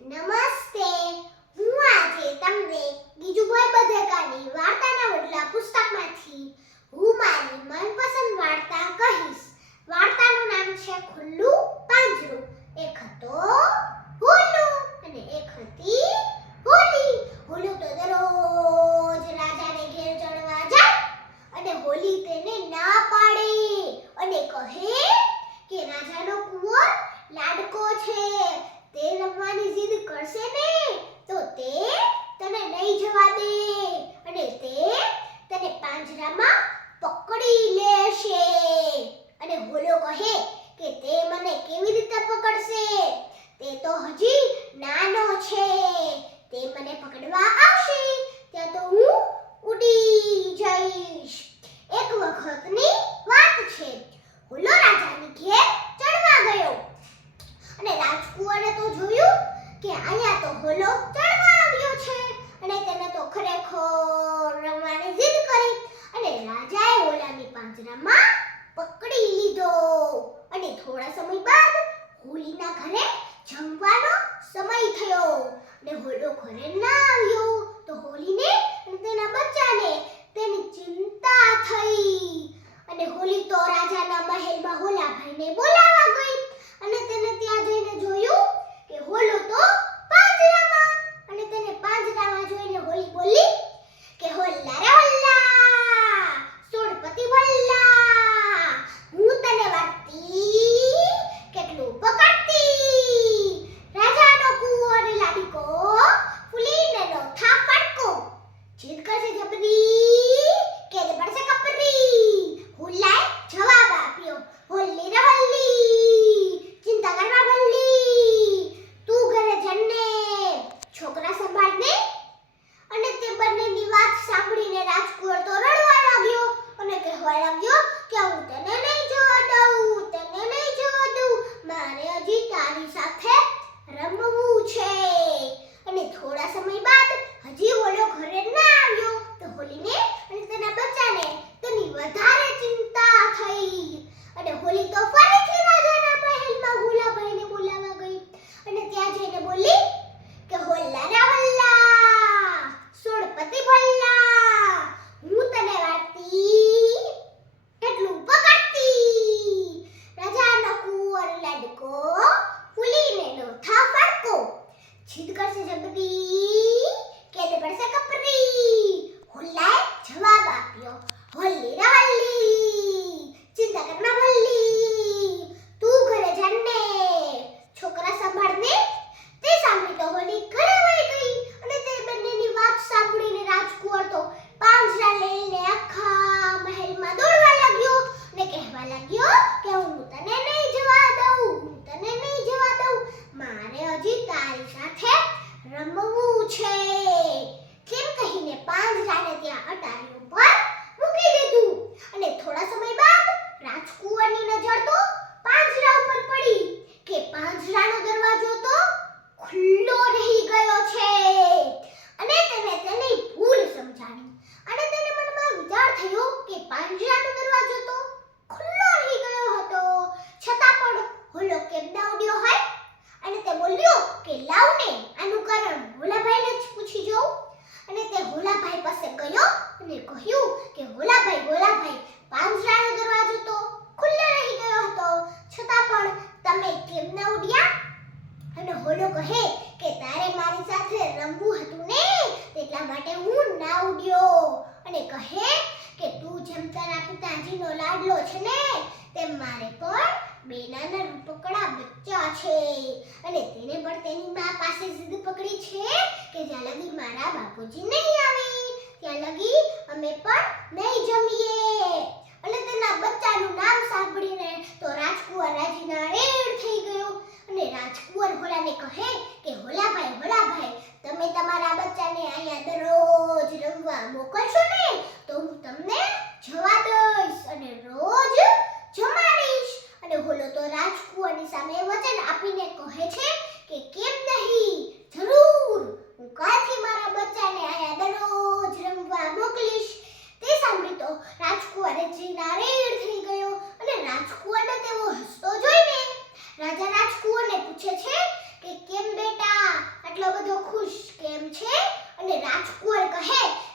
નમસ્તે. હું આજે તમને ગીજુભાઈ બધેકાની વાર્તાના વડલા પુસ્તકમાંથી હું મારી મનપસંદ વાર્તા કહીશ. વાર્તાનું નામ છે ખુલ્લું પાંજરું. એક હતો હોલું અને એક હતી હોલી. હોલું તો દરરોજ રાજાને ઘેર ચડવા જાય અને હોલી તેને ના પાડે અને કહે કે રાજાનો કુંવર લાડકો છે, તે રમવાની જીદ કરશે ને તો તે તને નહીં જવા દે અને તે તને પાંજરામાં પકડી લેશે. અને હોલો કહે કે તે મને કેવી રીતે પકડશે, તે તો હજી નાનો છે, તે મને પકડવા આવશે ત્યાં તો હું ઉડી જઈશ. એક વખતની વાત છે. હોલો રાજાની ઘેર ચડવા ગયો અને રાજકુંવરે તો જોયું કે અહીંયા તો હોલો ચડવા આવ્યો છે અને તેને તો ખરેખર રમવાની જીદ કરી અને રાજાએ હોલાની પાંજરામાં પકડી લીધો. અને થોડા સમય બાદ હોલીના ઘરે જમવાનો સમય થયો અને હોલો ઘરે ના આવ્યો તો હોલીને અને તેના બચ્ચાને તેની ચિંતા થઈ અને હોલી તો રાજાના મહેલમાં હોલાભાઈને બોલાવવા ગઈ અને તેને ત્યાં જઈને જોયું કે હોલો તો પાંજરામાં અને તેને પાંજરામાં જોઈને હોલી બોલી કે હોલ્લા રે હોલ્લા, સોળપતિ ભલ્લા, હું તને વાર્તી કેટલું પકડતી, રાજાનો કુંવર લાડીકો ફૂલીને નો થા ફટકો, જીદ કરશે જબરી કે પડશે કપરી. હોલ્લાએ જવાબ આપ્યો, હોલ્લી રે હોલ્લી, ચિંતા કરવા ભલ્લી, તું ઘરે જને છોકરા સંભાળને. અને તે બંનેની વાત સાંભળીને રાજકુંવર તો રડવા લાગ્યો અને કહેવા લાગ્યો કે હું તને નહીં જવા દઉં, તને નહીં જવા દઉં, મારે હજી તારી સાથે રમવું છે. અને થોડા સમય બાદ હજી હોલો ઘરે ના આવ્યો તો હોલીને અને તેના બચ્ચાને તેની વધારે ચિંતા થઈ અને હોલી તો ફરીથી રાજાના મહેલમાં હોલાભાઈને બોલાવવા ગઈ અને ત્યાં જઈને બોલી કે હોલ્લા રે હોલ્લા, સોળપતિ ભલ્લા, હું તને વાર્તી કેટલું પકડતી, રાજાનો કુંવર લાડકો ફૂલીને નો થા ફટકો, જીદ કરશે જબરી કે પડશે કપરી. હોલ્લાએ જવાબ આપ્યો, હોલ્લી રે હોલ્લી, ચિંતા કરના ભલ્લી, તું ઘરે જને છોકરા સંભાળને. તે સાંભળી તો હોલી ઘરે વહી ગઈ અને તે બંનેની વાત સાંભળીને રાજકુંવર તો પાંજરા લઈને આખા મહેલમાં દોડવા લાગ્યો અને કહેવા લાગ્યો કે હું તને નહીં જવા દઉં, હું તને નહીં જવા દઉં, મારે હજી તારી સાથે રમવું છે. કેમ કહીને પાંજરાને ત્યાં અટારી ઉપર મૂકી દીધું અને થોડા સમય બાદ રાજકુંવરની નજર તો પાંજરા ઉપર પડી કે પાંજરાનો દરવાજો તો ખુલ્લો રહી ગયો છે અને તેને તેની ભૂલ સમજાણી અને તેને મનમાં વિચાર થયો કે પાંજરાનો દરવાજો તો ખુલ્લો રહી ગયો હતો છતાં પણ હોલો કેમ ના ઉડ્યો હોય. અને તે બોલ્યો કે લાવને આનું કારણ હોલાભાઈને જ પૂછી જોઉં. અને તે હોલાભાઈ પાસે ગયો અને કહ્યું કે હોલાભાઈ, પાંજરાનો દરવાજો તો ખુલ્લો રહી ગયો હતો છતાં પણ તમે કેમ ના ઉડ્યા. અને હોલો કહે કે તારે મારી સાથે રમવું હતું ને એટલા માટે હું ના ઉડ્યો. અને કહે કે તું જેમ તારા પિતાજીનો લાડલો છે ને તેમ મારે પણ બે નાના રૂપકડા બચ્ચા છે અને તેને પણ તેની મા પાસે જીદ પકડી છે કે જ્યાં લગી મારા બાપુજી નહીં આવે ત્યાં લગી અમે પણ નહીં જમીએ. અને તેના બચ્ચાનું નામ સાંભળીને તો રાજકુંવર રાજીના રેડ થઈ ગયો અને રાજકુંવર હોલાને કહે કે હોલાભાઈ, તમે તમારા બચ્ચાને અહીંયા દરરોજ રમવા મોકલશો ને તો હું તમને જવા દઈશ અને રોજ જમાડીશ. અને હોલો તો રાજકુંવરની સામે વચન આપીને કહે છે કે કેમ નહીં, જરૂર, હું કાલથી મારા બચ્ચાને અહીંયા દરરોજ રમવા મોકલીશ. તે સાંભળી તો રાજકુંવરે જીના રેડ થઈ ગયો અને રાજકુંવરને તેવો હસતો જોઈને રાજા રાજકુંવરને પૂછે છે બધો ખુશ કેમ છે? અને રાજકુંવર કહે